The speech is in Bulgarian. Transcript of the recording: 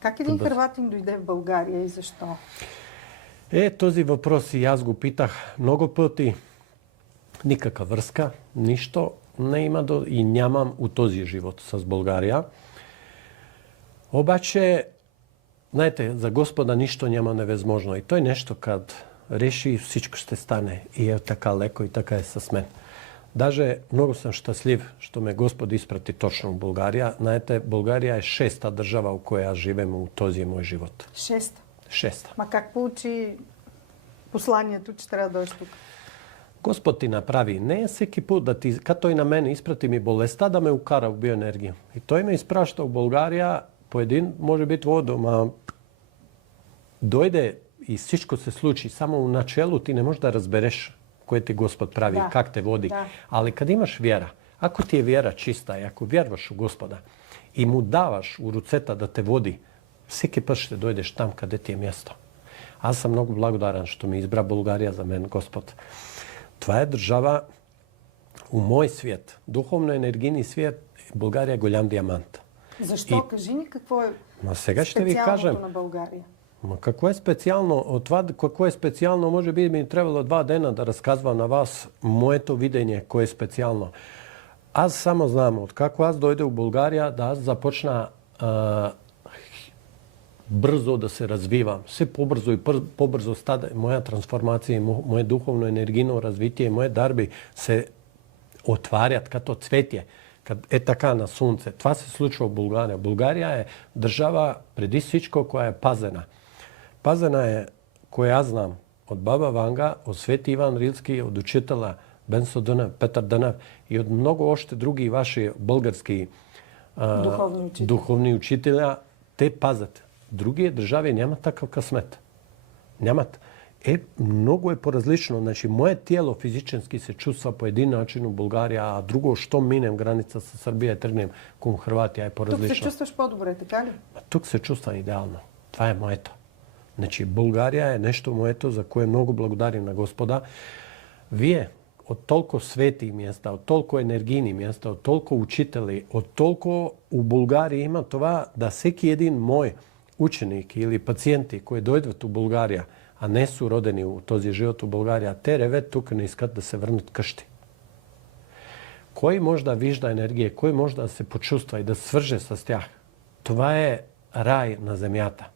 Как един хърватин дойде в България и защо? Този въпрос и аз го питах много пъти. Никаква връзка, нищо не има и нямам у този живот с България. Обаче, знаете, за Господа нищо няма невъзможно. И той нещо, kad реши, всичко ще стане. И е така леко, и така е с мен. Даже много съм щастлив, що ме Господ изпрати точно в България. Знаете, България е 6-та държава, в която аз живеем у този мой живот. 6-та? 6-та. Ма как получи посланието, че трябва да дойдеш тук? Господ ти направи. Не е всеки път да ти, като той на мен изпрати ми болестта, да ме укара в биоенергия. И той ме изпраща в България по един, може би, твой дойде и всичко се случи. Само в начало ти не можеш да разбереш кое ти Господ прави, как те води. Да. Але къде имаш вяра, ако ти е вяра чиста и ако вярваш у Господа и му даваш у ръцете да те води, всеки път ще дойдеш там, къде ти е място. Аз съм много благодарен, що ми избра България за мен, Господ. Това е държава у мой свят, духовно-енергийни свят. България е голям диамант. Защо? Кажи ни какво е сега ще ви кажем на България. Какво е специално? От това, какво е специално, може би ми трябвало 2 дена да разказвам на вас моето видение, кое е специално. Аз само знам, откако аз дойде в България, да аз започна бързо да се развивам. Все по-бързо и по-бързо стане моя трансформация, мое духовно енергийно развитие, мои дарби се отварят като цветие. Е така на слънце. Това се случва в България. България е държава преди всичко, koja е пазена. Пазена е, коя аз знам, от баба Ванга, от Свети Иван Рилски, от учителя Бенсо Дънев, Петър Дънев и от много още други ваши български духовни учителя. Те пазят. Други държави нямат такъв късмет. Нямат. Много е по-различно. Значи, мое тяло физически се чувства по един начин в България, а друго, що минем граница с Сърбия и тръгнем към Хърватия, е по-различно. Тук се чувстваш по-добре, така ли? Тук се чувствам идеално. Това е моето. Значи, България е нещо моето, за кое много благодарим на Господа. Вие от толкова свети места, от толкова енергийни места, от толкова учители, от толкова у България има това да всеки един мой ученик или пациенти, които дойдат в България, а не са родени от този живот в България, те ревят тук, не искат да се върнат къщи. Кой може да вижда енергия, кой може да се почувства и да свърже с тях? Това е рай на земята.